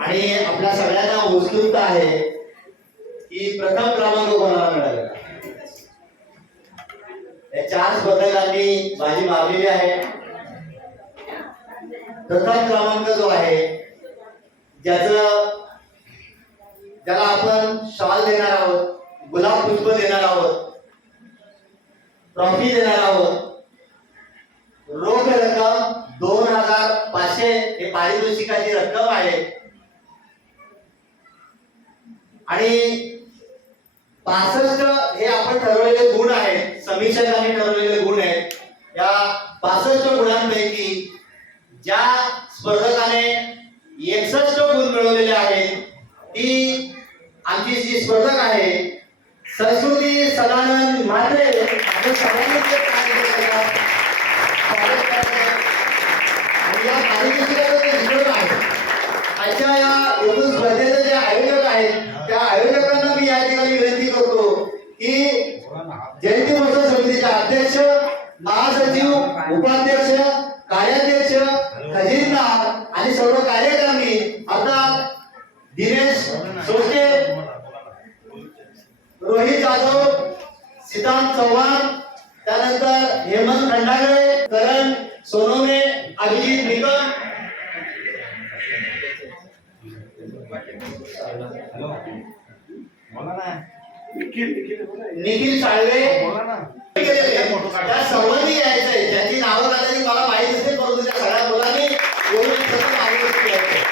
आणि आपल्या सगळ्यांना उत्सुकता आहे की प्रथम क्रमांक कोणाला मिळाला? या चार स्पर्धकांनी माझी मारलेली आहे. प्रथम क्रमांक जो आहे ज्याचं ज्याला आपण शाल देणार आहोत गुलाब पुष्प देणार आहोत ट्रॉफी देणार आहोत पाचशे हे पारितोषिकाची रक्कम आहे. आणि पासष्ट हे आपण ठरवलेले गुण आहेत. समीक्षकांनी ठरवलेले गुण आहेत. या पासष्ट गुणांपैकी ज्या स्पर्धकाने एकसष्ट गुण मिळवलेले आहेत ती आमची जी स्पर्धक आहे संस्कृती सदानंद म्हात्रे आपण सगळ्यांनी ते कार्य करतात. स्वागत करतो. आणि या पारितोषिकाचं जे वितरण आहे आजच्या या स्पर्धेचे जे आयोजक आहेत त्या आयोजकांना मी या ठिकाणी विनंती करतो की जयंती महोत्सव समितीचे अध्यक्ष महासचिव उपाध्यक्ष कार्याध्यक्ष खजिनदार आणि सर्व कार्यकर्ते आता दिनेश सोटे रोहित जाधव सिद्धांत चव्हाण त्यानंतर हेमंत खंडागळे करण सोनू अभिजित निकम निखिल साळवे. त्या सर्वांनी यायचं आहे त्याची नावं झाल्याची मला माहीत असेल परंतु त्या सगळ्या मुलांनी एवढं सतत आवश्यक